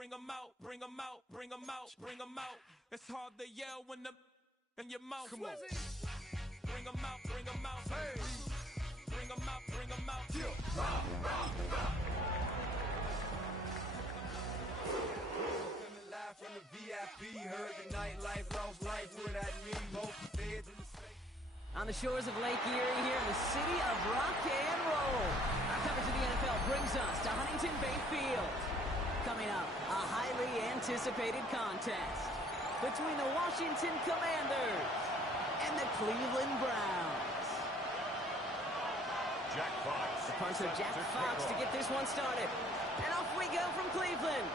bring 'em out, bring 'em out, bring 'em out, bring 'em out. It's hard to yell when the in your mouth. Come on. Bring 'em out, bring 'em out. Hey. Bring 'em out, bring 'em out. Yeah. Rock, rock, rock. Coming live from the VIP, heard the nightlife, lost life without me. Both feds in the state. On the shores of Lake Erie here in the city of rock and roll. Our coverage of the NFL brings us to Huntington Bay Field. Coming up, a highly anticipated contest between the Washington Commanders and the Cleveland Browns. Jack Fox. The punter Jack Fox to get this one started. And off we go from Cleveland.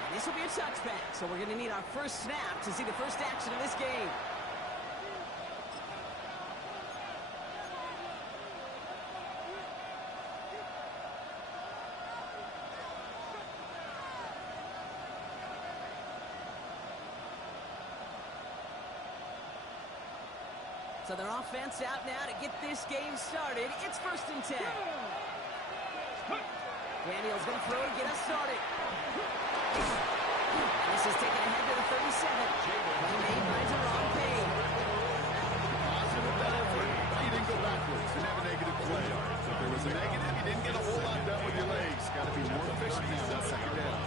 And this will be a touchback, so we're going to need our first snap to see the first action of this game. So their offense out now to get this game started. It's 1st and 10. Daniels going to throw to get us started. This is taken ahead to the 37. Play made by Jerome Payne. Positive with that effort. You didn't go backwards. You didn't have a negative play. If there was a negative, you didn't get a whole lot done with your legs. Got to be more efficient now on second down.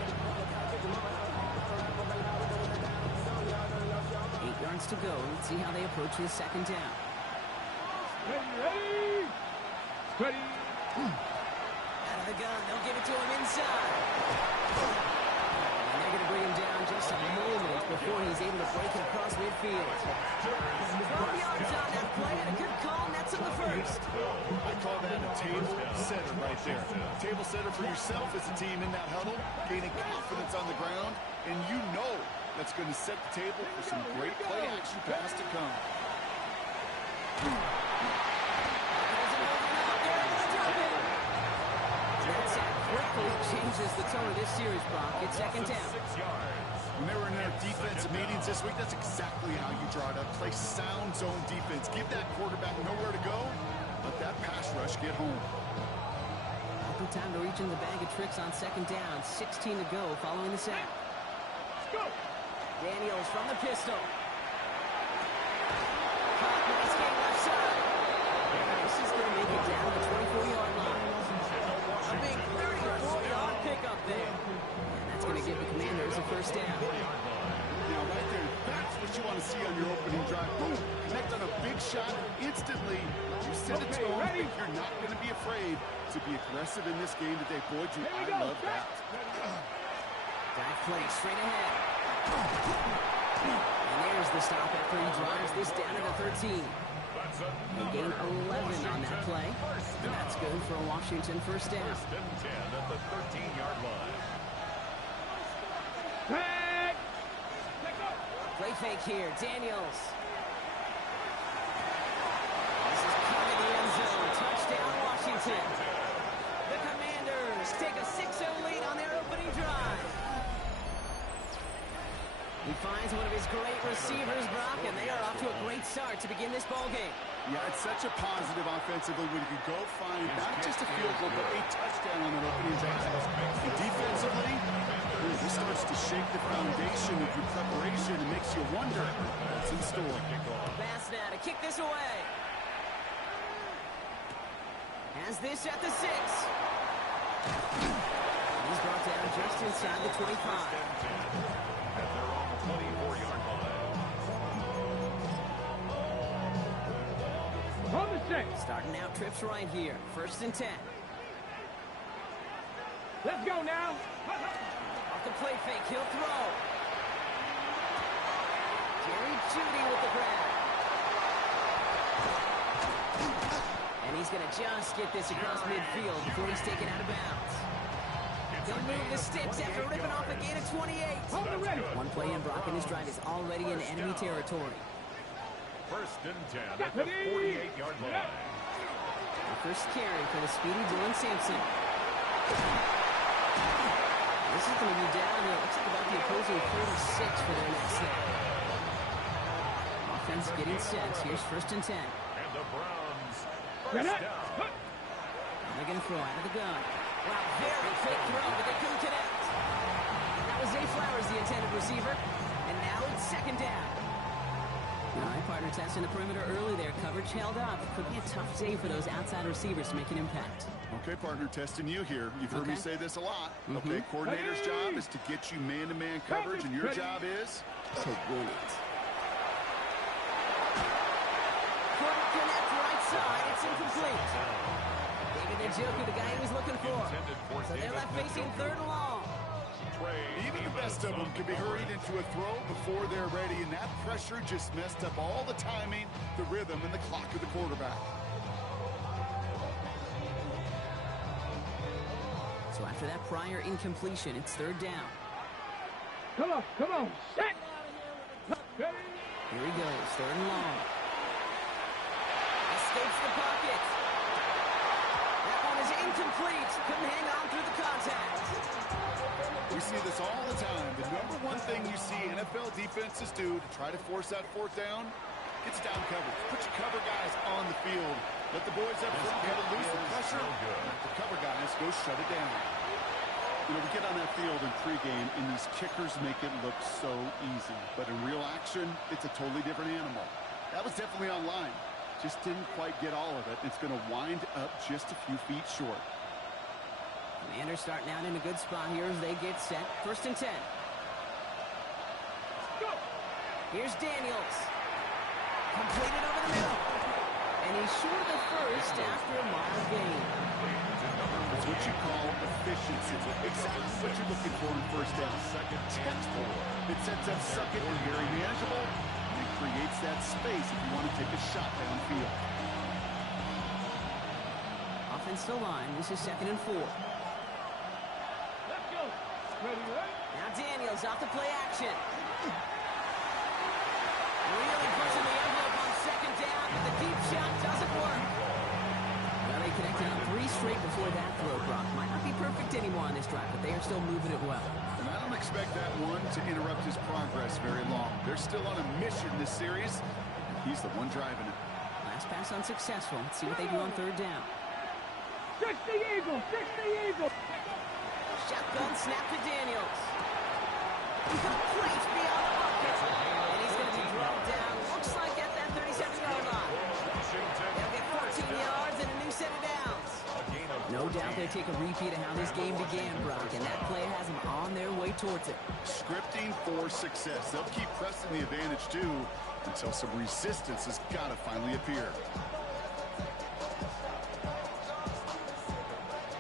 8 yards to go. Let's see how they approach this second down. Ready! Ready! Out of the gun. They'll give it to him inside. And they're going to bring him down just a moment before he's able to break it across midfield. 12 yards on that play and a good call, and that's in the first. I call that a table setter right there. Table setter for yourself as a team in that huddle, gaining confidence on the ground, and you know that's going to set the table for some great play action pass to come. That sack quickly changes the tone of this series, Brock. It's second down. 6 yards. When they were in their defensive meetings this week, that's exactly how you draw it up. Play sound zone defense. Give that quarterback nowhere to go. Let that pass rush get home. Good time to reach in the bag of tricks on second down. 16 to go following the sack. Let's go! Daniels from the pistol. Caught, nice game left side. This is going to make it down to the 24-yard line. A big 34-yard pickup there. And that's going to give the Commanders a first down. Now, right there, that's what you want to see on your opening drive. Boom, connect on a big shot instantly. You set a tone that you're not going to be afraid to be aggressive in this game today. Boy, do I love that. Dive play straight ahead. And there's the stop after he drives this down to the 13. They gain 11 on that play. And that's good for a Washington first down. 1st and 10 at the 13-yard line. Back! Play fake here. Daniels. This is caught in the end zone. Touchdown, Washington. The Commanders take a 6-0 lead on their opening drive. He finds one of his great receivers, Brock, and they are off to a great start to begin this ballgame. Yeah, it's such a positive offensively when you can go find not just a field goal, but a touchdown on an opening drive. And defensively, this starts to shake the foundation of your preparation and makes you wonder what's in store. Pass now to kick this away. Has this at the 6. He's brought down just inside the 25. At their own 24-yard line. On the 6. Starting out trips right here. 1st and 10. Let's go now. Off the play fake, he'll throw. Jerry Jeudy with the grab. And he's going to just get this across midfield before he's taken out of bounds. He'll move the sticks after ripping off a gain of 28. One play in, Brock, and his drive is already in enemy territory. 1st and 10 at the 48-yard line. The first carry for the speedy Dylan Sampson. This is going to be down here. Looks like about the opposing 36 for their next snap. Offense getting set. Here's 1st and 10. And the Browns first down. And they're going to throw out of the gun. Wow, very fake throw, but they couldn't connect. That was Zay Flowers, the intended receiver. And now it's second down. All right, partner, testing the perimeter early there. Coverage held up. It could be a tough day for those outside receivers to make an impact. Okay, partner, testing you here. You've heard me say this a lot. Okay, coordinator's job is to get you man-to-man coverage, and your job is to win it. Couldn't connect right side. It's incomplete. David Njoku, the guy he was looking for. So they're left facing third and long. Even the best of them can be hurried into a throw before they're ready, and that pressure just messed up all the timing, the rhythm, and the clock of the quarterback. So after that prior incompletion, it's third down. Come on, set. Ready? Here he goes, third and long. Escapes the pocket. That one is incomplete. Couldn't hang on through the contact. We see this all the time. The number one thing you see NFL defenses do to try to force that fourth down, it's down coverage. Put your cover guys on the field. Let the boys up front get a loose and pressure. The cover guys go shut it down. You know, we get on that field in pregame, and these kickers make it look so easy. But in real action, it's a totally different animal. That was definitely online. Just didn't quite get all of it. It's going to wind up just a few feet short. Commanders starting out in a good spot here as they get set. First and 10. Go. Here's Daniels. Completed over the middle. And he's short of the first after a mild gain. That's what you call efficiency. Exactly what you're looking for in first down. Second textbook. It sets up second and very manageable. And it creates that space if you want to take a shot downfield. Offensive line. This is second and 4. Let's go. Ready? Now Daniels off the play action. Really pushing the envelope on second down, but the deep shot doesn't work. Well, they connected on 3 straight before that throw, Brock. Might not be perfect anymore on this drive, but they are still moving it well. And I don't expect that one to interrupt his progress very long. They're still on a mission this series. He's the one driving it. Last pass unsuccessful. Let's see what they do on third down. 60 Eagles, 60 Eagles. Shotgun snap to Daniels. Complete beyond the bucket. And he's going to be brought down. Looks like at that 37-yard line. They'll get 14 yards and a new set of downs. No doubt they take a repeat of how this game began, Brock, and that play has them on their way towards it. Scripting for success. They'll keep pressing the advantage, too, until some resistance has got to finally appear.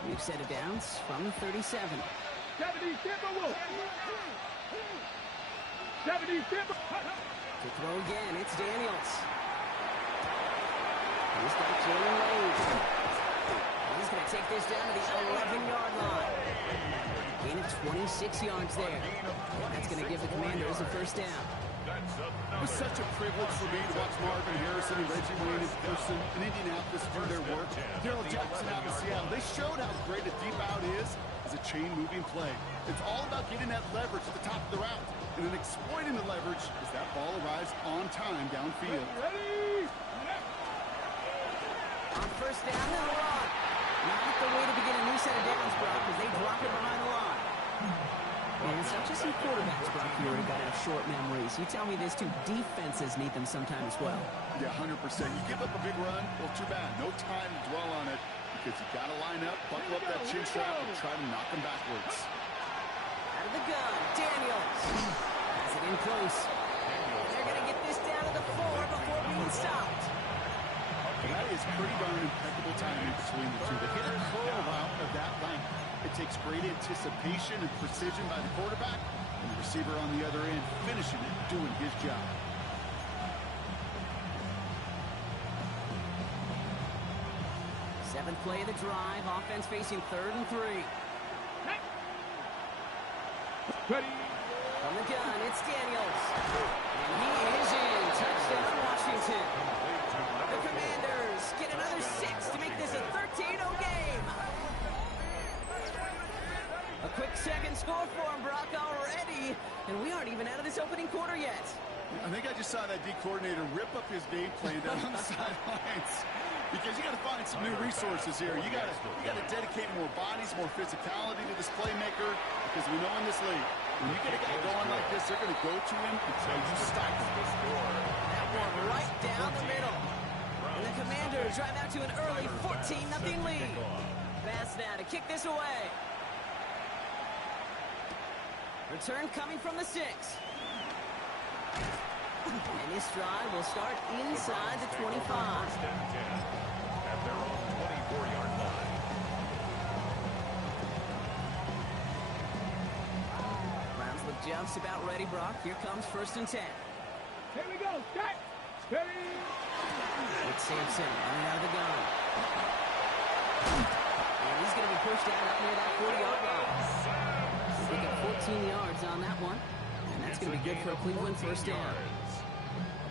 New set of downs from 37. 70 Timberwolves. 70 Timberwolves. To throw again, it's Daniels. He's got Jalen Wade. He's going to take this down to the 11-yard line. Gain of 26 yards there. And that's going to give the Commanders a first down. It was such a privilege for me to watch Marvin Harrison and Reggie Wayne in person in Indianapolis do their work. Darrell Jackson out in Seattle. They showed how great a deep out is as a chain-moving play. It's all about getting that leverage at the top of the route and then exploiting the leverage as that ball arrives on time downfield. Ready? On first down, they'll run. Not the way to begin a new set of downs, Brock, because they drop it behind the line. And it's not just some quarterbacks, Brock, who already got to have short memories. You tell me this, too. Defenses need them sometime as well. Yeah, 100%. You give up a big run, well, too bad. No time to dwell on it because you got to line up, buckle up that chin strap, and try to knock them backwards. Out of the gun, Daniels. Has it in close. And they're going to get this down to the 4 before being stopped. And that is pretty darn impeccable timing between the two. They hit a curl out of that length. It takes great anticipation and precision by the quarterback, and the receiver on the other end finishing it, doing his job. Seventh play of the drive. Offense facing 3rd and 3. Ready? From the gun, it's Daniels. And he is in. Touchdown, Washington. The Commanders get another 6 to make this a 13-0 game. A quick second score for him, Brock, already. And we aren't even out of this opening quarter yet. I think I just saw that D coordinator rip up his game plan down on the sidelines. Because you got to find some new resources here. You got to dedicate more bodies, more physicality to this playmaker. Because we know in this league, when you get a guy going like this, they're going to go to him until you stop him. That one right down the middle. And the Commanders drive out to an early 14-0 lead. Pass now to kick this away. Return coming from the 6. And this drive will start inside the 25. First and 10 at their own 24-yard line. Browns look just about ready, Brock. Here comes 1st and 10. Here we go. Set. Steady. It's Sampson running out of the gun. And he's going to be pushed out up near that 40-yard line. They got 14 yards on that one. And that's going to be good for a Cleveland first down.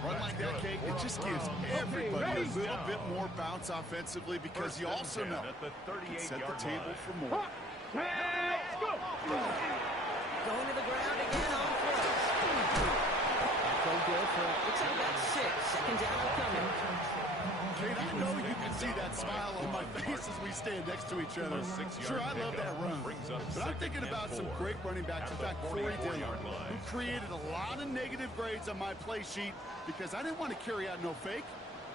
Run like that, Kate, it just gives everybody a little bit more bounce offensively because you also know you can set the table for more. Let's go. Going to the ground again on first. That good for, looks like about 6. Second down upcoming. Kate, I know you can see that smile on my face as we stand next to each other. Sure, I love that run. But I'm thinking about some great running backs. In fact, Corey Dillon, who created a lot of negative grades on my play sheet because I didn't want to carry out no fake.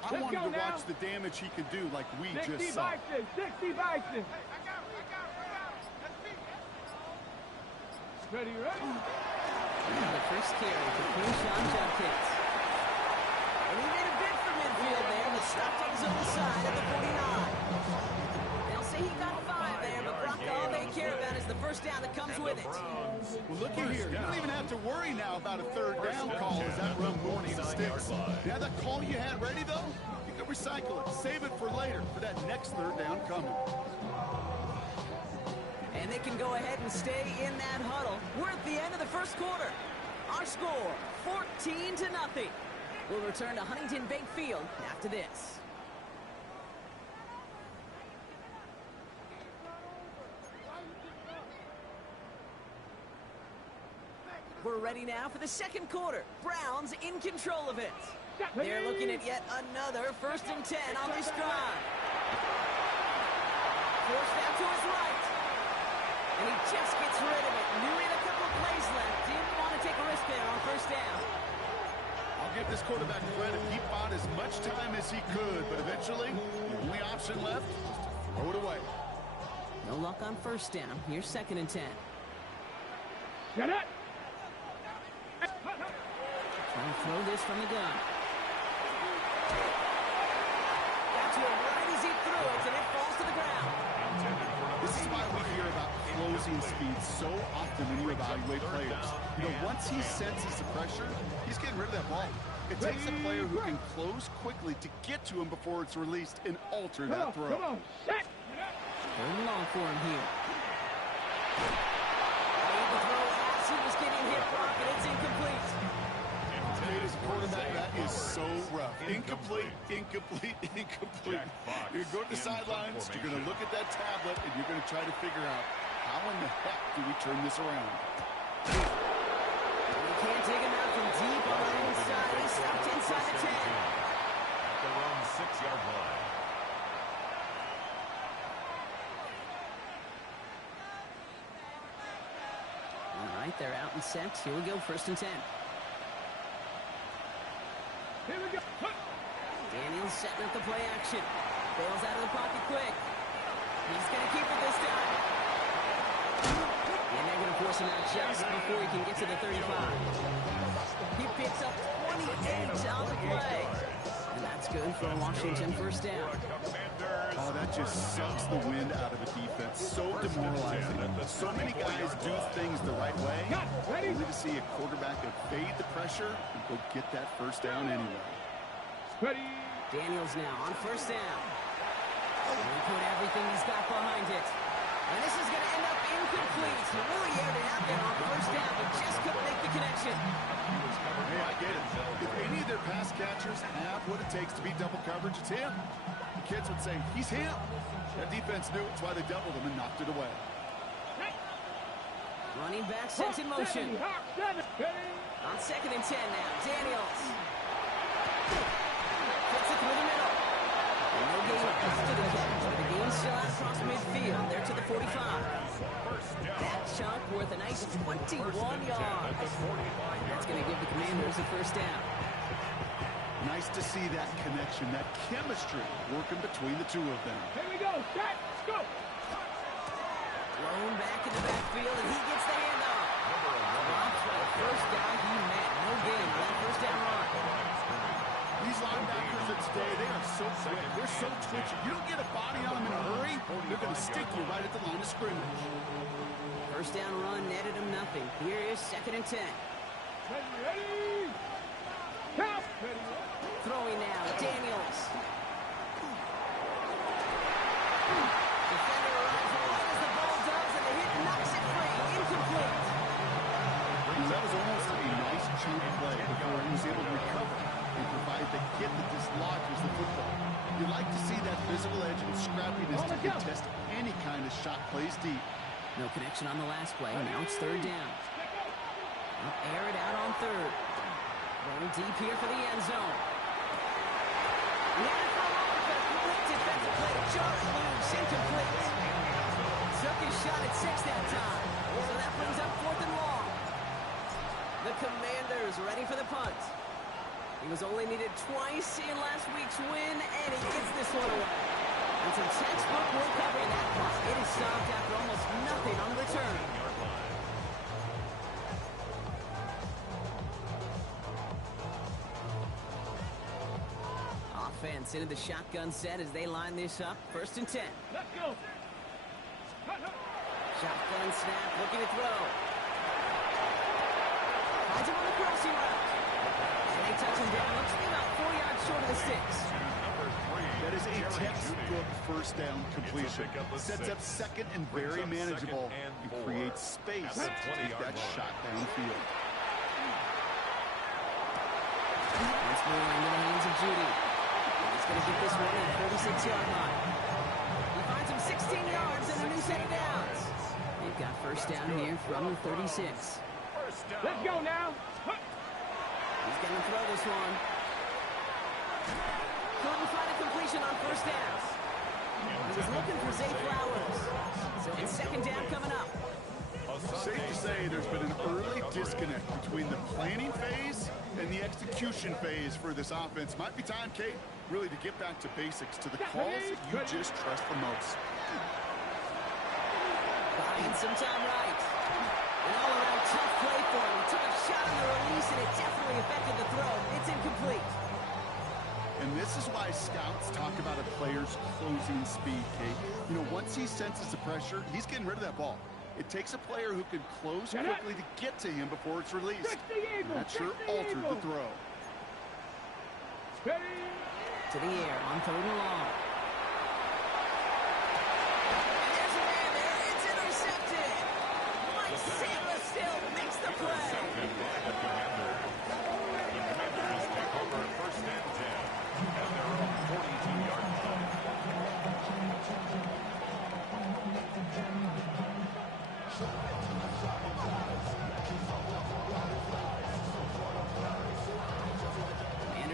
I wanted to watch the damage he could do like we just saw. 60 Bison. Ready, ready. And the first carry for Quinshon Judkins. And he made a bid for midfield there, but stopped on his own side at the 49. They'll say he got 5 there, but Brock, all they care about is the first down that comes with it. Well, looky here. You don't even have to worry now about a third down call as that run morning sticks. Now that call you had ready, though, you can recycle it. Save it for later for that next third down coming. And they can go ahead and stay in that huddle. We're at the end of the first quarter. Our score, 14-0. We'll return to Huntington Bank Field after this. We're ready now for the second quarter. Browns in control of it. They're looking at yet another 1st and 10 on this drive. Forced out to his right. And he just gets rid of it. Knew he had a couple of plays left. Didn't want to take a risk there on 1st down. I'll give this quarterback credit. He fought as much time as he could, but eventually, the only option left was to throw it away. No luck on 1st down. Here's 2nd and 10. Get it. Trying to throw this from the gun. Got to it right as he threw it, and it falls to the ground. This is why we hear about closing speed so often when you evaluate players. You know, once he senses the pressure, he's getting rid of that ball. It takes a player who can close quickly to get to him before it's released and alter that throw. Come on. Set. Third and long for him here. Made the throw as he was getting hit, Brock, and it's incomplete. As a quarterback, that is so rough. Incomplete, incomplete, incomplete. You're going to the sidelines, you're going to look at that tablet, and you're going to try to figure out how in the heck do we turn this around. We can't take him out from deep on the inside. He's stopped inside the 10. At their own 6-yard line. All right, they're out and set. Here we go, 1st and 10. Here we go. Daniels setting up the play action. Bails out of the pocket quick. He's going to keep it this time. And they're going to force him out just before he can get to the 35. He picks up 28 on the play. And that's good for a Washington 1st down. Oh, that just sucks the wind out of the defense. So demoralizing. So many guys do things the right way. Only to see a quarterback evade the pressure and go get that 1st down anyway. Ready. Daniels now on 1st down. And he put everything he's got behind it. And this is going to end up incomplete. He really aired it out there on 1st down, but just couldn't make the connection. Hey, I get it. If any of their pass catchers have what it takes to beat double coverage, it's him. The kids would say, he's him. That defense knew it. That's why they doubled him and knocked it away. Running back sent in motion. On 2nd and 10 now. Daniels. Hits it through the middle. And no gain to the catch. The gain still out across midfield. They're to the 45. That chunk worth a nice 21 yards. That's going to give the Commanders a first down. Nice to see that connection, that chemistry working between the two of them. Here we go. Set. Let's go. Thrown back in the backfield, and he gets the handoff. Drops for the first down he met. No gain on that first down run. These linebackers of today, they are so quick. They're so twitchy. You don't get a body on them in a hurry, they're going to stick you right at the line of scrimmage. First down run netted him nothing. Here is 2nd and 10. Ready. Count. Ready. Throwing now, Daniels. Defender arrives right as the ball does, and the hit knocks it free. Incomplete. That was almost a nice chunk play before he was able to recover and provide the hit that dislodges the football. You like to see that physical edge and scrappiness to contest any kind of shot plays deep. No connection on the last play. Now it's 3rd down. Up, air it out on 3rd. Going deep here for the end zone. Now for a moment, but a quick defensive play to charge loose. Incomplete. Took his shot at 6 that time. So that brings up 4th and long. The Commanders ready for the punt. He was only needed twice in last week's win, and he gets this one away. And some textbook will cover that punt. It is stopped after almost nothing on the return. Offense into the shotgun set as they line this up. 1st and 10. Let's go. Shotgun snap, looking to throw. Finds him on the crossing route. And they touch him down. Looks to be about 4 yards short of the sticks. That is a textbook first down completion. Sets up 2nd and very manageable and creates space to take that shot downfield. Let's move into the hands of Judy. He's going to get this one at the 36-yard line. He finds him 16 yards and a new set of downs. They've got first down here from the 36. Let's go now. He's going to throw this one. Couldn't find a completion on first down. He was looking for Zay Flowers. So it's 2nd down coming up. Safe to say there's been an early disconnect between the planning phase and the execution phase for this offense. Might be time, Kate, really to get back to basics, to the calls that you just trust the most. Buying some time right. An all-around tough play for him. He took a shot on the release, and it definitely affected the throw. It's incomplete. And this is why scouts talk about a player's closing speed, Kate. You know, once he senses the pressure, he's getting rid of that ball. It takes a player who can close quickly to get to him before it's released. And that sure altered the throw. Ready. To the air on 3rd and long. And there's a man there. It's intercepted. Mike Samuel still makes the play.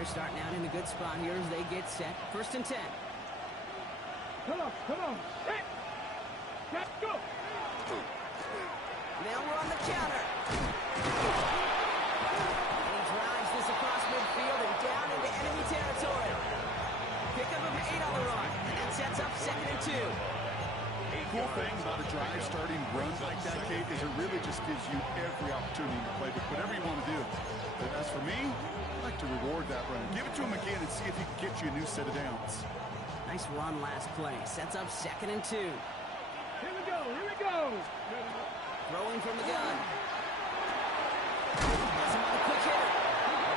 Starting out in a good spot here as they get set. 1st and 10. Come on. Set. Let's go. Now we're on the counter. And he drives this across midfield and down into enemy territory. Pick up of 8 on the run. And that sets up 2nd and 2. Cool thing about a drive starting run like that, Kate, is it really just gives you every opportunity to play with whatever you want to do. But as for me, I like to reward that run. Give it to him again and see if he can get you a new set of downs. Nice run last play. Sets up 2nd and 2. Here we go. Throwing from the gun. That's another quick hitter.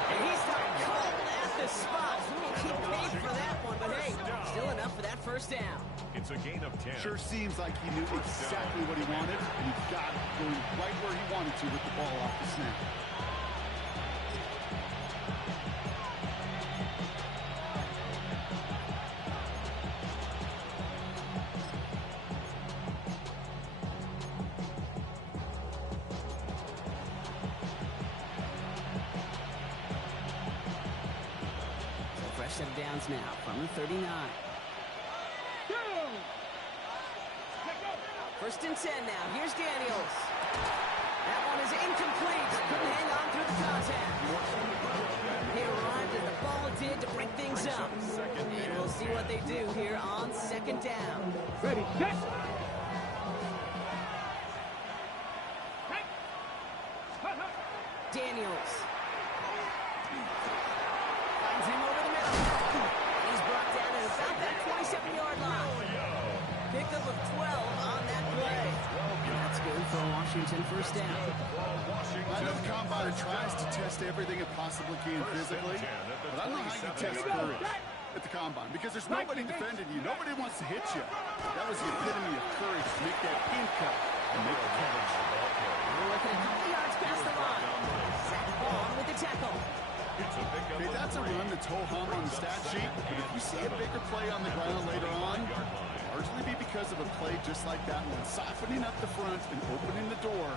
And he's not caught at the spot. He paid for that one, but hey, still enough for that first down. It's a gain of 10. Sure seems like he knew exactly what he wanted, and he got it going right where he wanted to with the ball off the snap. Set of downs now from the 39. First and 10 now. Here's Daniels. That one is incomplete. Couldn't hang on through the contact. He arrived as the ball did to break things up. And we'll see what they do here on second down. Ready, set. Daniels. Finds him over the middle. He's brought down at about that 27-yard line. Pickup of 12 on that play. And that's good for Washington first down. I know the combine tries to test everything it possibly can physically, but I don't know how you test courage at the combine because there's nobody defending you. Nobody wants to hit you. That was the epitome of courage to make that in cut and make the catch. We're looking a couple yards past the line. Zach Bond with the tackle. Okay, that's a run that's ho-hum on the stat sheet, but if you see a bigger play on the ground later on, it'll largely be because of a play just like that one, softening up the front and opening the door,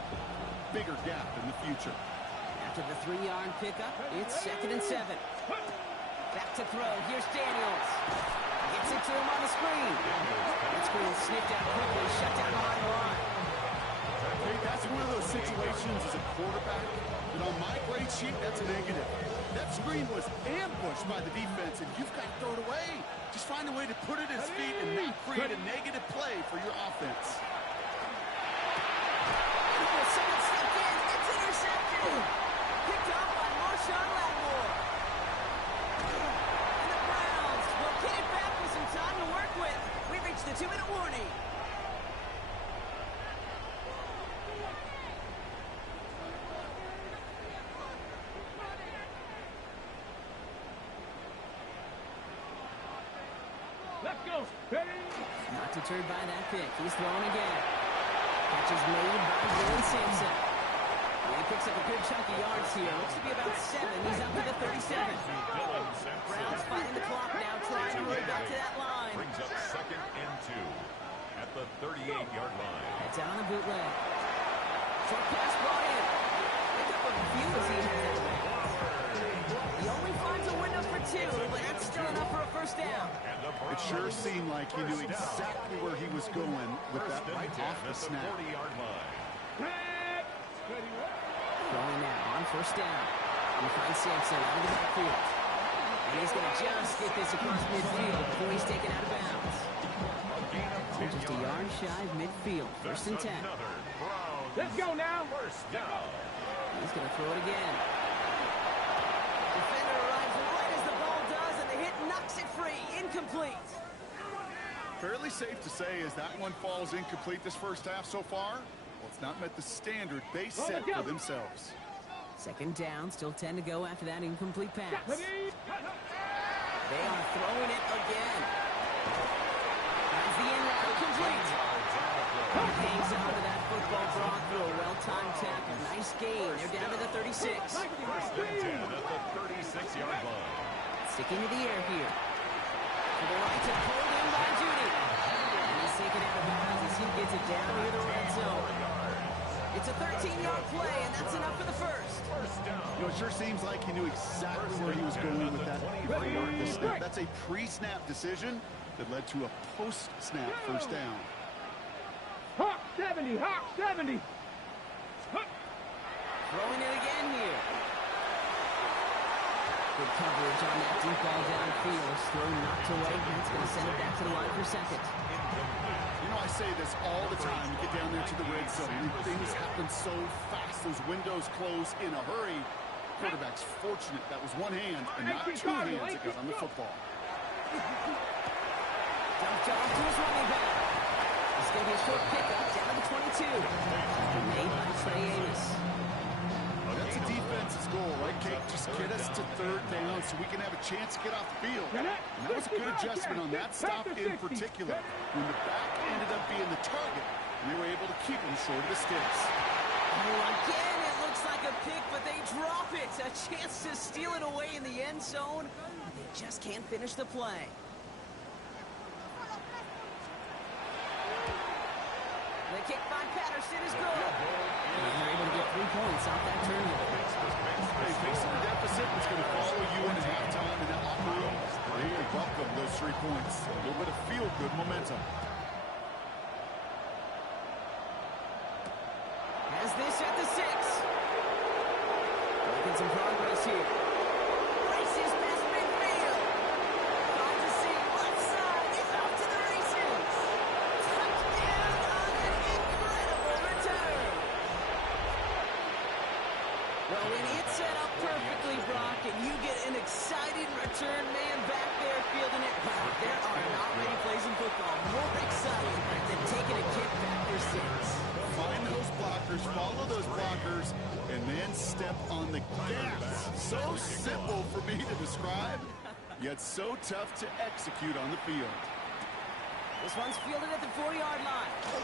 bigger gap in the future. After the 3-yard pickup, it's 2nd and 7. Back to throw. Here's Daniels. Gets it to him on the screen. That screen sniffed out quickly, shut down behind the line. Okay, that's one of those situations as a quarterback that on my grade sheet, that's a negative. That screen was ambushed by the defense, and you've got to throw it away. Just find a way to put it at his feet and not create a negative play for your offense. Second step in. It's intercepted. Picked off by Marshawn Lattimore. And the Browns will get it back with some time to work with. We reached the 2-minute warning. Let's go. Ready. Not deterred by that pick. He's throwing again. Catch is made by Dylan Sampson. He picks up a good chunk of yards here. Looks to be about 7. He's up to the 37. Browns fighting the clock now, trying to hurry back to that line. Brings up 2nd and 2 at the 38-yard line. It's out on the bootleg. Short pass brought in. Pick up a few as he heads that way. He only finds a window for 2, but that's still enough for a first down. It sure seemed like he knew exactly where he was going with that right off the snap. 40-yard line. Ready, Throwing now on first down. He finds Sampson out of the backfield. And he's going to just get this across midfield before he's taken out of bounds. Just a yard shy of midfield. First and 10. Let's go now. First down. He's going to throw it again. Defender arrives right as the ball does, and the hit knocks it free. Incomplete. Fairly safe to say as that one falls incomplete this first half so far. Well, it's not met the standard they set for themselves. Second down, still 10 to go after that incomplete pass. Ready. They are throwing it again. Finds the end route complete. Hangs on to that football draw through a well-timed tackle. Nice gain. They're down to the 36. First and 10 at the 36-yard line. Sticking to the air here. To the right to pulled in by Judy. And he's taken out of bounds as he gets it down near the red zone. It's a 13-yard play, and that's enough for the first. You know, it sure seems like he knew exactly where he was going with that before he marked the snap. That's a pre-snap decision that led to a post-snap first down. Hawk 70. Hawk 70. Throwing it again here. Good coverage on that deep ball downfield. Throw knocked away. That's going to send it back to the line for second. You know, I say this all the time. You get down there to the red zone, and things happen so fast. Those windows close in a hurry. Quarterback's fortunate that was one hand and not two hands that got on the football. Dumped off to his running back. It's going to be a short pickup down to the 22. Made by Trey Amos. That's a defense's goal, right, Kate? Just get us to third down so we can have a chance to get off the field. And that was a good adjustment on that stop in particular. When the back ended up being the target, they were able to keep him short of the sticks. Oh, again, it looks like a pick, but they drop it. A chance to steal it away in the end zone. They just can't finish the play. The kick by Patterson is good. And they're able to get 3 points off that turnover. Hey, facing a deficit that's going to follow you in halftime in that locker room. They welcome those 3 points. A little bit of feel-good momentum. Making some progress here. Races past midfield. Off to see left side. He's off to the races. Touchdown on an incredible return. Well, when it's set up perfectly, Brock, and you get an exciting return man back there fielding it, wow, there are not many plays in football more exciting than taking a kick back for 6. Find those blockers, follow those blockers, and then step on the gas. So simple for me to describe, yet so tough to execute on the field. This one's fielded at the 40-yard line. A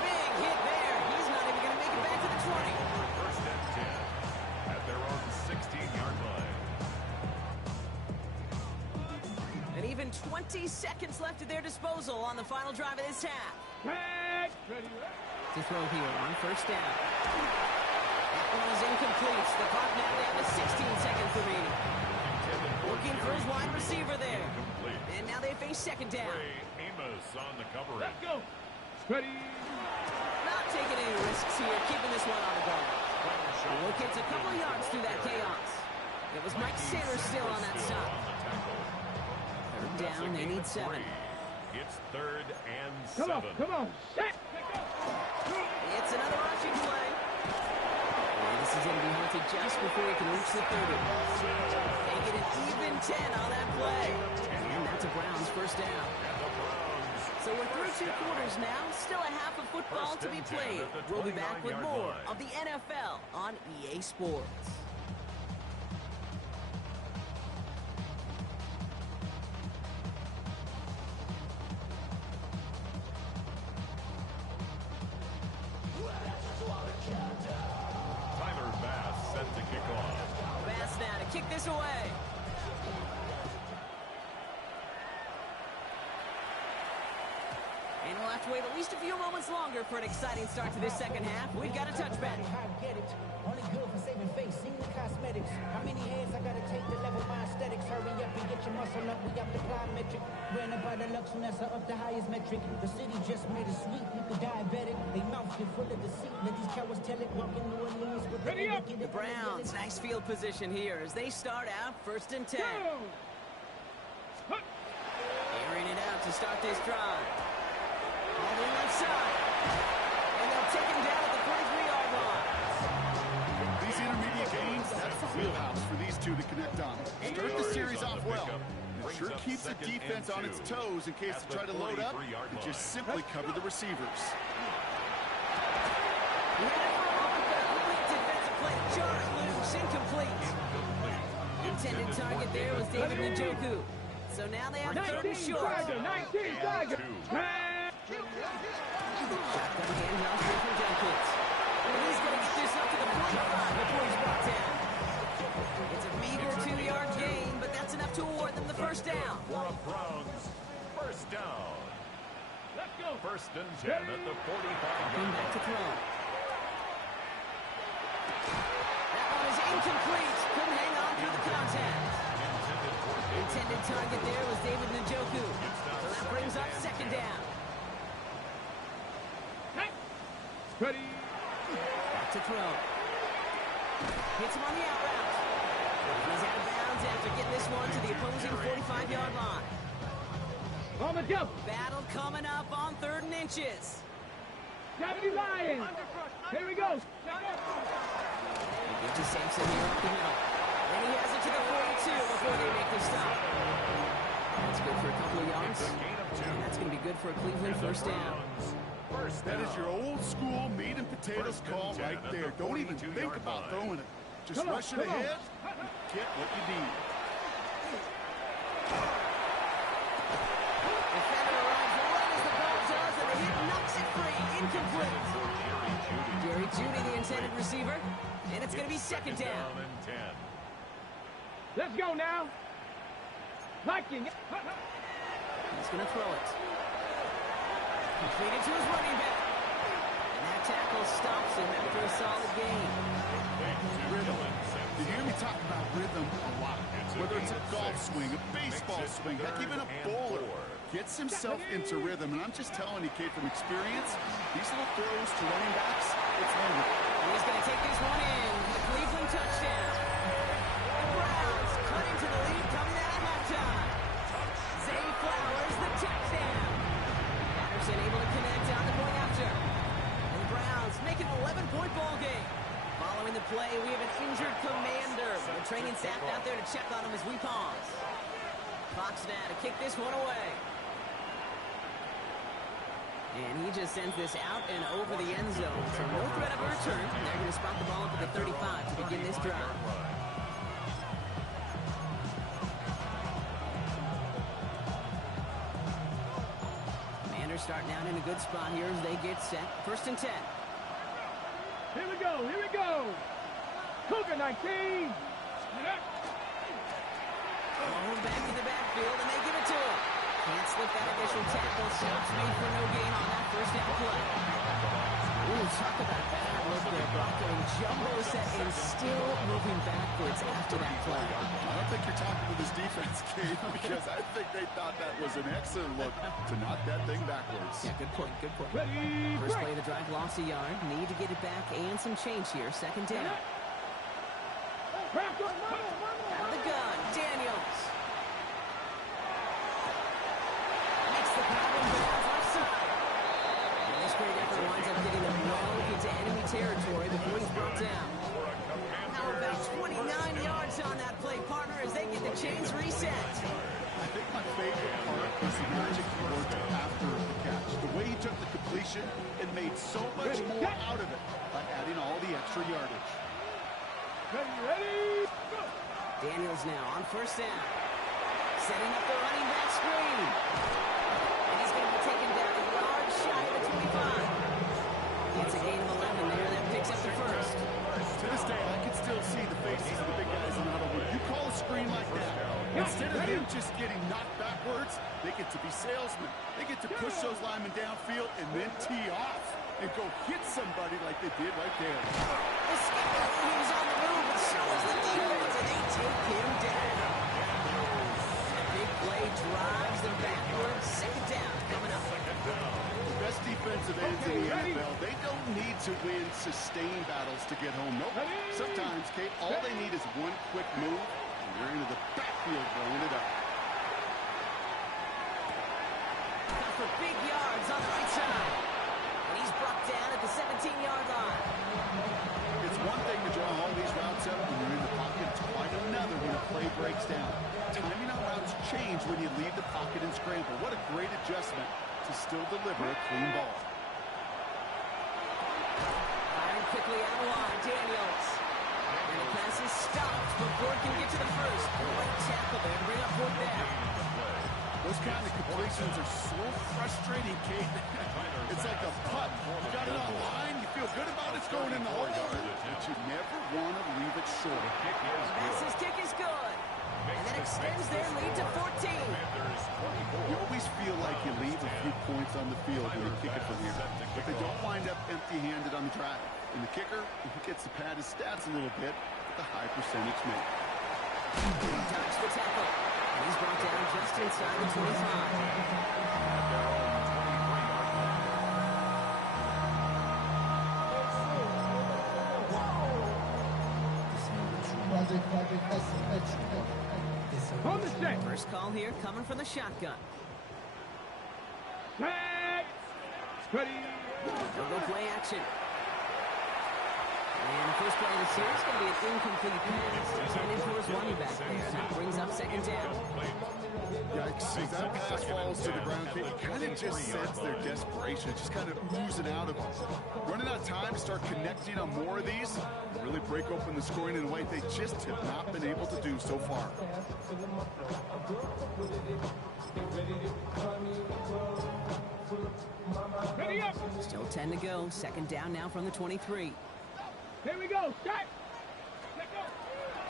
big hit there. He's not even going to make it back to the 20. First and 10 at their own 16-yard line. And even 20 seconds left at their disposal on the final drive of this half. Tag. Ready. To throw here on first down. That one is incomplete. The clock now down to 16 seconds remaining. Looking for his wide receiver there. And now they face second down. Ray Amos on the coverage. Let's go. Ready. Not taking any risks here, keeping this one on the ball. Look, it's a couple of yards through that chaos. It was Mike Sanders still on that stop. Third down, they need 7. It's third and Come 7. on. Come on. Set. It's another rushing play. And this is going to be hunted just before he can reach the 30. They get an even 10 on that play. And that's a Browns first down. So we're through 2 quarters now. Still a half of football to be played. We'll be back with more of the NFL on EA Sports. Tyler Bass set to kick off. Bass now to kick this away. And we'll have to wait at least a few moments longer for an exciting start to this second half. We've got a touchback. I get it. Only good for saving face. Seen the cosmetics. How many hands I gotta take to level my aesthetics? Hurry up and get your muscle up. We got the plyometric. Ran up by the Lux when that's up the highest metric. The city just made it sweet. You could diabetic. They mouth get full of deceit. Let these cowards tell it. Walking New Orleans with Ready up. The Browns, nice field position here as they start out first and 10. Go. Airing it out to start this drive. On the left side. And they'll take him down at the 43-yard line. These intermediate gains, that's the wheelhouse for these two to connect on. Start the series off well. It sure keeps the defense on its toes in case they try to load up and just simply cover the receivers. He had it for a moment, but a brilliant defensive play. Jar it loose, incomplete. Intended target there was David Njoku. So now they have 3rd and 19 short. Tiger. 19 Tiger. Shotgun handoff here from Jenkins. And he's going to get this up to the 45 before he's brought down. It's a meager 2-yard gain, but that's enough to award them the first down. For a Browns first down. Let's go. First and 10 at the 45. Looking back to throw. That one is incomplete. Couldn't hang on through the contact. Intended target there was David Njoku. So that brings up second down. Ready. Back to throw. Hits him on the out route. He's out of bounds after getting this one to the opposing 45-yard line. On the jump. Battle coming up on 3rd and inches. 70 Lions. Here we go. They get to Sampson here up the middle. And he has it to the 42 before they make the stop. That's good for a couple of yards. And that's going to be good for a Cleveland first down. That is your old school meat and potatoes call right there. Don't even think about throwing it. Just rush it ahead and get what you need. Defender arrives right as the ball does, and the hit knocks it free. Incomplete. Jerry Jeudy, the intended receiver. And it's going to be second down. Let's go now. Viking. He's going to throw it. Completed to his running back. And that tackle stops him after a solid gain. Rhythm. You hear me talk about rhythm a lot. Whether it's a golf swing, a baseball swing, heck, even a bowler gets himself into rhythm. And I'm just telling you, Kate, from experience, these little throws to running backs, it's wonderful. He's going to take this one in. The Cleveland touchdown. play, we have an injured commander. The training staff out there to check on him as we pause. Fox now to kick this one away. And he just sends this out and over the end zone. So no threat of a return. They're going to spot the ball up at the 35 to begin this drive. Commanders starting out in a good spot here as they get set. 1st and 10. Here we go, here we go. Cougar 19. Thrown back to the backfield, and they give it to him. Can't slip that initial tackle. Stops made for no gain on that first down play. Ooh, talk about bad look there. Brock going jumbo set and still moving backwards after that play. I don't think you're talking to this defense, Kate, because I think they thought that was an excellent look to knock that thing backwards. Yeah, good point, good point. Ready, First break. play of the drive, lost a yard. Need to get it back and some change here. 2nd down. Crack up, Out of the gun, Daniels. Makes the problem bounce left side. And this great effort winds up getting them well into enemy territory before he's brought down. Now about 29 yards on that play, partner, as they get the chains reset. I think my favorite part was the magic work after the catch. The way he took the completion and made so much more out of it by adding all the extra yardage. Ready, go. Daniels now on 1st down. Setting up the running back screen. And he's going to be taken down a yard shy of the 25. Gets a gain of 11 there. That picks up the first. To this day, I can still see the faces of the big guys in the huddle. When you call a screen like that, instead of him just getting knocked backwards, they get to be salesmen. They get to push those linemen downfield and then tee off and go hit somebody like they did right there. The skipper, he was on the move, but so was the defense, and they take him down. A big play drives them backwards. 2nd down coming up. The best defensive ends in the NFL, they don't need to win sustained battles to get home. Nope. Sometimes, Kate, all they need is one quick move, and they're into the backfield blowing it up. Got for big yards on the right side. And he's brought down at the 17-yard line. It's one thing to draw all these routes up when you're in the pocket. It's quite another when a play breaks down. Timing on routes change when you leave the pocket and scramble. What a great adjustment to still deliver a clean ball. Firing quickly out wide, Daniels. And the pass is stopped before it can get to the first. Great tackle there to bring up 4th down. Those kind of completions are so frustrating, Kate. It's like a putt. You got it on line, you feel good about it, it's going in the hole. But you never want to leave it short. Passes kick is good. And that extends their lead to 14. You always feel like you leave a few points on the field when you kick it from here. But they don't wind up empty-handed on the drive. And the kicker, he gets to pad his stats a little bit with a high percentage make. He dodged the tackle. And he's brought down just inside the 25. On the set. First call here coming from the shotgun. Set. Ready. Go play action. And the first play of the series is going to be an incomplete pass. Intended for his running back there. That brings up 2nd down. Yikes. As that pass falls to the ground, Kate, you kind of just sense their desperation, just kind of oozing out of them. Running out of time to start connecting on more of these, really break open the scoring in a way they just have not been able to do so far. Ready up. Still 10 to go. 2nd down now from the 23. Here we go. Start. Let go.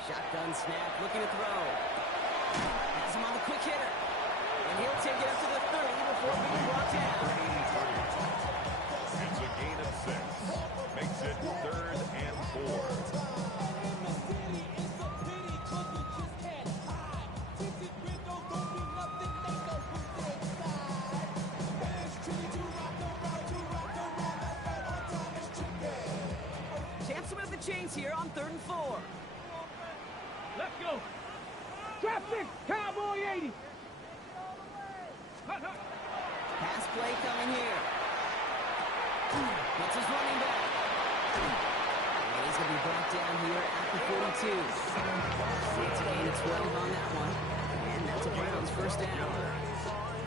Shotgun snap, looking to throw. Has him on the quick hitter. And he'll take it up to the 30 before being brought down. It's a gain of 6. Makes it 3rd and 4. Chance to move the chains here on 3rd and 4. Let's go. Traffic. Cowboy 80. Pass play coming here. Gets his running back. And he's going to be brought down here at the 42. It's a gain of 12 on that one. And that's a Browns first down.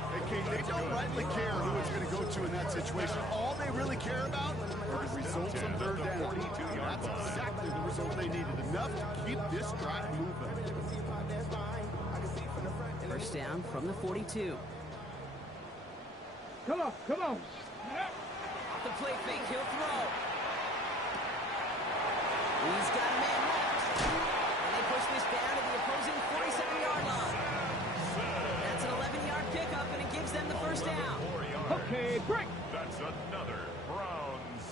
Hey, King, they don't rightly care who it's going to go to in that situation. All they really care about are the results on third down. That's exactly the result they needed. Enough to keep this drive moving. First down from the 42. Come on, come on. Off the play fake, he'll throw. He's got a man left. And they push this down to the opposing 47-yard line. That's an 11-yard pickup, and it gives them the first down. Okay, break. That's another Browns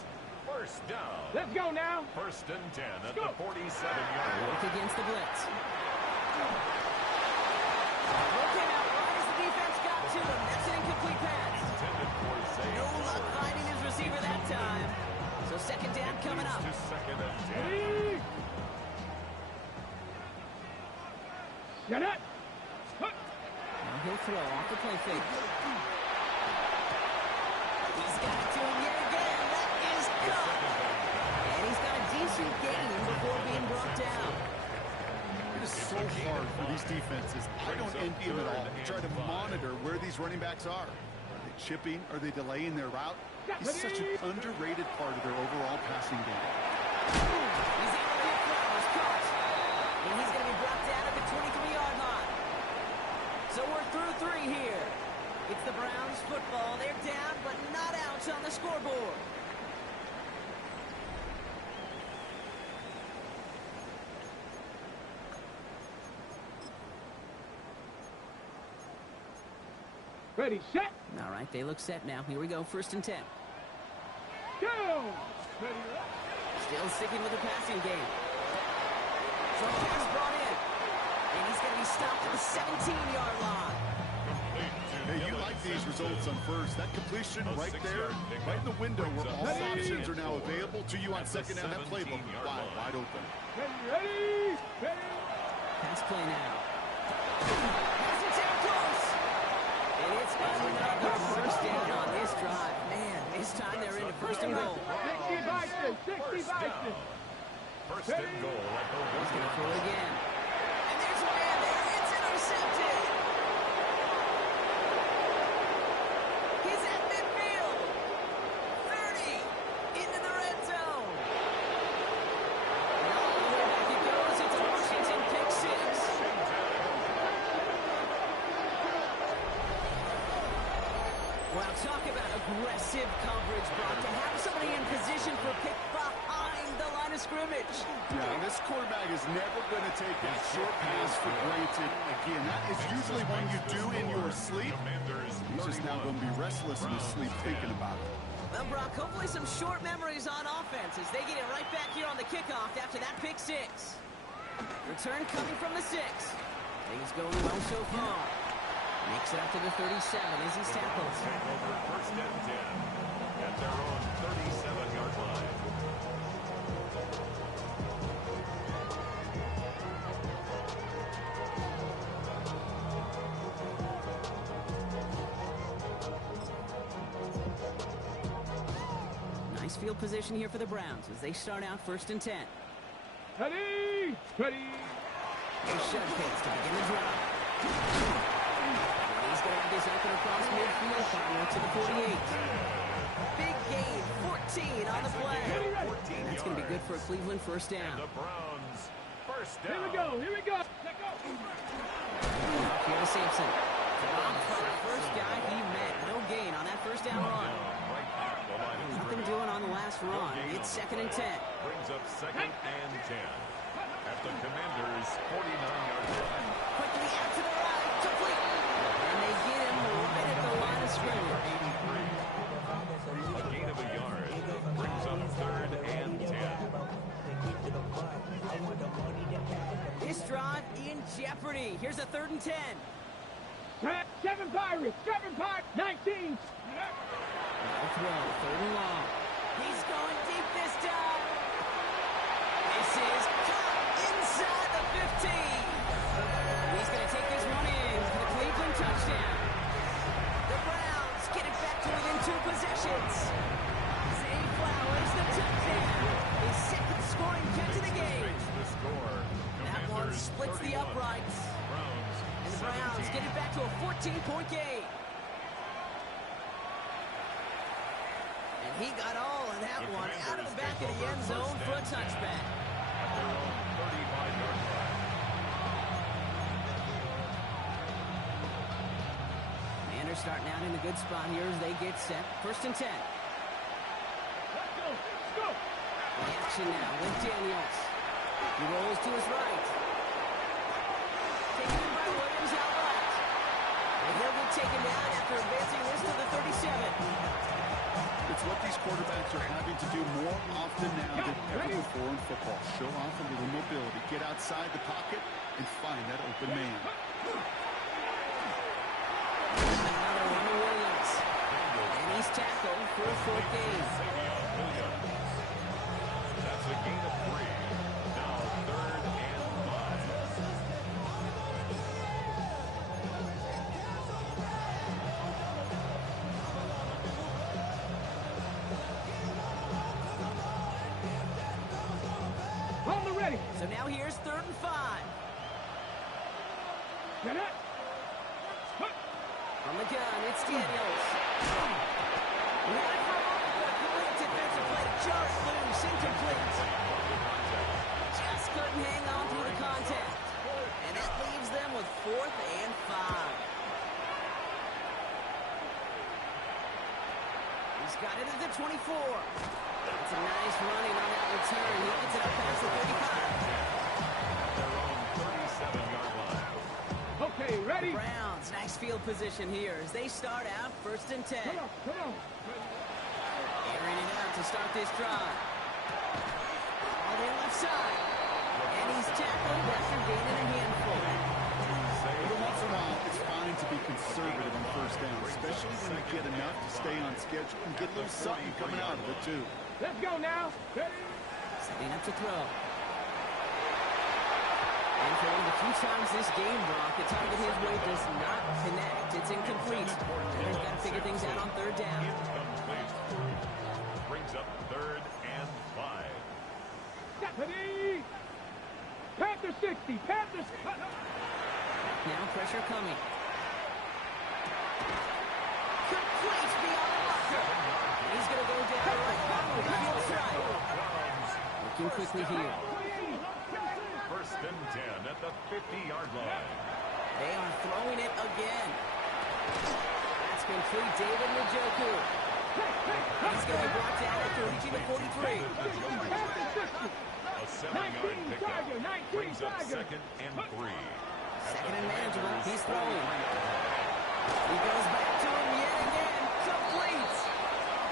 first down. Let's go now. First and 10 at Go. the 47-yard line. Work against the blitz. Looking out right as the defense got to him. That's an incomplete pass. Intended for a save. No luck finding his receiver that time. So second down coming up. To second and 10. Ready? Shut up. Now he'll throw off the play fake. He's got it to him yet again. That is caught. And he's got a decent gain before being brought down. It is so hard for these defenses. I don't envy them at all. Try to monitor where these running backs are. Are they chipping? Are they delaying their route? It's such an underrated part of their overall passing game. He's able to get Flowers caught. And he's going to be brought down at the 23-yard line. So we're through three here. It's the Browns football. They're down, but not out on the scoreboard. Ready, set, All right, they look set now. Here we go, first and 10. go. Ready, Still sticking with the passing game. So pass brought in. And he's going to be stopped at the 17-yard line. Hey, you like these results on first. That completion right there, right in the window where all options are now available to you on second down. That playbook wide open. ready, ready. Pass play now. Pass it down close. And it's another first down on this drive. Man, this time they're into first and goal. 60 Bison, 60 Bison. First and goal at the He's going to throw 1. it again. And there's a man there. It's intercepted. He's at midfield. 30 into the red zone. And all the way back it goes. It's a Washington pick six. Well, talk about aggressive coverage, Brock. To have somebody in position for pick behind the line of scrimmage. Yeah, this quarterback is never going to take that short pass for granted. Again, that is usually one you do in your sleep. He's just now going to be restless in his sleep thinking about it. Well, Brock, hopefully some short memories on offense as they get it right back here on the kickoff after that pick six. Return coming from the 6. Things going well so far. Makes it up to the 37 as he's tackled. Over first and 10 at their own 37-yard line. Nice field position here for the Browns as they start out first and 10. Ready, ready. Here's Shudkins to begin the drive. And he's going to have this open across midfield, final to the 48. Big gain, 14 on the play. And that's going to be good for a Cleveland first down. The Browns first down. Here we go, here we go. Let go. Here to Sampson. First guy he met. No gain on that first down run. Right at the line of Nothing doing on the last run. It's second and 10. brings up second and 10 at the Commanders' 49-yard line. Quickly out to the right. Complete. And they get him right at the line of scrimmage. 83. A gain of a yard brings up third and 10. This drive in jeopardy. Here's a third and 10. 7 Pirates, 19. No throw, third and long. He's going deep this time. This is caught inside the 15. He's going to take this one in for the Cleveland touchdown. The Browns get it back to within 2 possessions. Zay Flowers, the touchdown. His second scoring 13-point game. And he got all of that one out of the back of the end zone for a touchback. At their own 35-yard line. Commanders starting out in a good spot here as they get set. 1st and 10. Let's go. Let's go. The action now with Daniels. He rolls to his right. Taken in by Williams out right. And he'll get taken down after advancing this to the 37. It's what these quarterbacks are having to do more often now than ever before in football. Show off a little mobility. Get outside the pocket and find that open man. Another one to Williams. And he's tackled for a 4th gain. That's a gain of 3. Now 3rd and 5. On the ready. So now here's 3rd and 5. Get it. From the gun, it's Daniels. Wide for a moment, but a great defensive play to jar it loose, incomplete. Just couldn't hang on through the contact. And that leaves them with 4th and 5. He's got it at the 24. It's a nice running on that return. He gets it up past the 35. Their own 37-yard line. Okay, ready. Browns, nice field position here as they start out 1st and 10. Come on, come on. Airing it out to start this drive. All the left side. And he's tackled after gaining a handful. Every once in a while, it's fine to be conservative on 1st down, especially when you get enough to stay on schedule and get a little something coming out of it, too. Let's go now. Ready. Setting up to throw. And for one of the few times this game, Brock, the target his way does not connect. It's incomplete. They've got to figure things out on 3rd down. Incomplete. Brings up 3rd and 5. Ready. Panther 60. Panthers. Now pressure coming. Complete beyond the marker. He's going to go down right along with the field strike. Looking quickly here. 1st and 10 at the 50-yard line. They are throwing it again. That's complete. David Njoku. He's going to be brought down after reaching the 43. A 7-yard pickup brings up 2nd and 3. 2nd and manageable. He's throwing. He goes back to him yet again. Complete.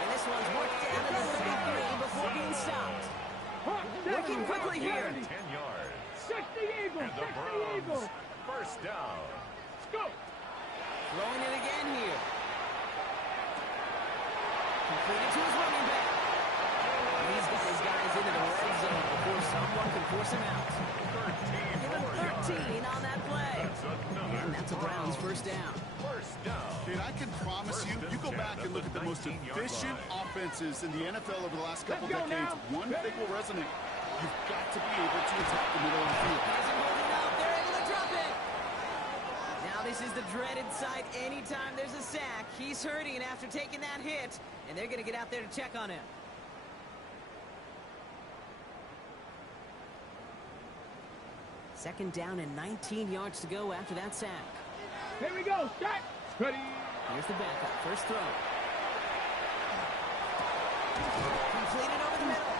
And this one's worked down to the 33 before being stopped. Working quickly here. 10 yards. 60 Eagles. And the 60 Browns, Eagles. 1st down. Let's go. Throwing it again here. Completed to his running back. And he's got his guys into the red zone before someone can force him out. 13 on that play. And that's a Browns 1st down. 1st down. And I can promise you, you go back and look at the most efficient offenses in the NFL over the last couple decades, one thing will resonate. You've got to be able to attack the middle of the field. Hasn't holding up. They're able to drop it. Now this is the dreaded sight anytime there's a sack. He's hurting after taking that hit, and they're going to get out there to check on him. Second down and 19 yards to go after that sack. Here we go. Start. Ready. Here's the backup. First throw. Completed over the middle.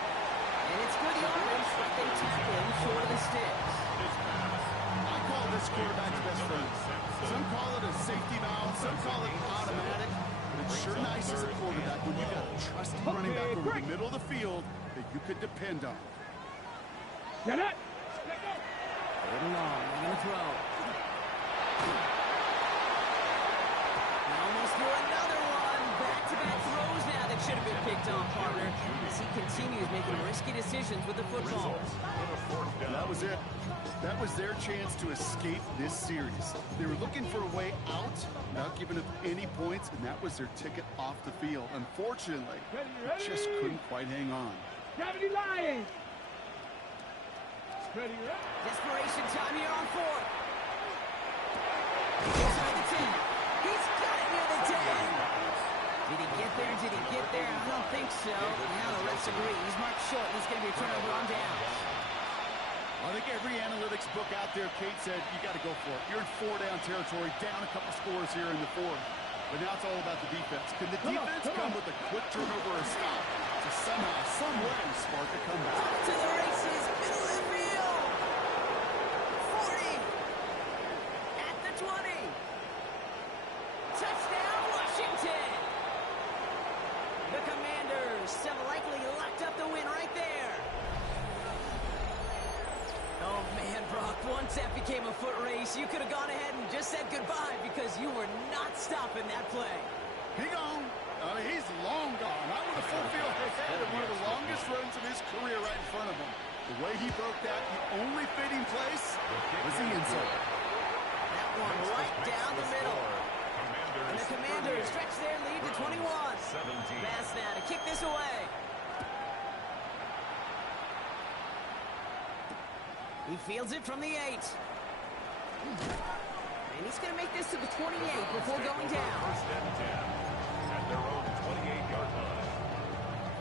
And it's good yardage, but they tackle him short of the sticks. I call this quarterback's best friend. Some call it a safety valve, some call it automatic. But it's sure nice as a quarterback when you got a trusted running back over the middle of the field that you could depend on. Get it. Third and long. They're going to throw. And almost threw another one. Back-to-back throws now that should have been picked off, partner. As he continues making risky decisions with the football. And that was it. That was their chance to escape this series. They were looking for a way out without giving up any points, and that was their ticket off the field. Unfortunately, they just couldn't quite hang on. Gravity Lions. Ready, ready. Desperation time here on 4th. Inside the 10. right there. Did he get there? I don't think so. Now the refs agree. He's marked short. He's going to be a turnover on downs. I think every analytics book out there, Kate said, you got to go for it. You're in 4-down territory, down a couple scores here in the fourth. But now it's all about the defense. Can the defense come with a quick turnover or stop to somehow, some way, spark a comeback? To the races, middle of the field. 40. At the 20. Touchdown, Washington. The Commanders have likely locked up the win right there. Oh, man, Brock, once that became a foot race, you could have gone ahead and just said goodbye because you were not stopping that play. He gone. He's long gone. I would have fulfilled his head in one of the longest runs of his career right in front of him. The way he broke that, the only fitting place was the end zone. That one right down the middle. And the Commanders stretch their lead to 21. Pass now to kick this away. He fields it from the 8. And he's going to make this to the 28 before going down. First and 10 at their own 28-yard line.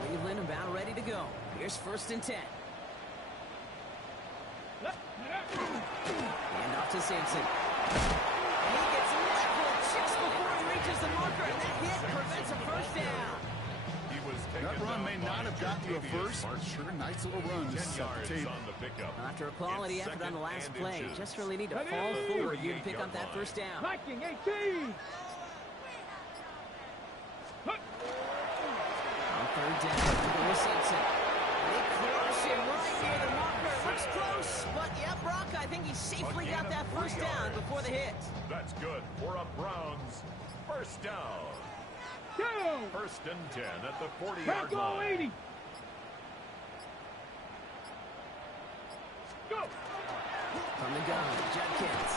Cleveland about ready to go. Here's first and 10. Hand off to Simpson. And he gets leveled just before he reaches the marker, and that hit prevents a first down. That run may not have gotten you a first. Sure, nice little run to set the table. After a quality effort on the last play, just really need to fall forward here to pick up that first down. Viking 18. On third down, to Simpson. They crush him right near the marker. Looks close, but yeah, Brock, I think he safely got that first down before the hit. That's good for a Browns first down. Go. First and 10 at the 40-yard Go line. 80. Go. From the gun, Judkins.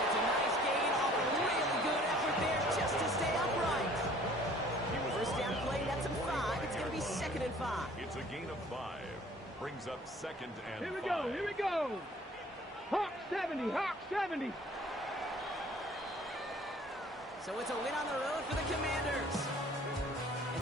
It's a nice gain off a really good effort there just to stay upright. First down play, that's a 5. It's going to be second and 5. It's a gain of 5. Brings up second and 5. Here we go. Here we go. Hawk 70. Hawk 70. So it's a win on the road for the Commanders.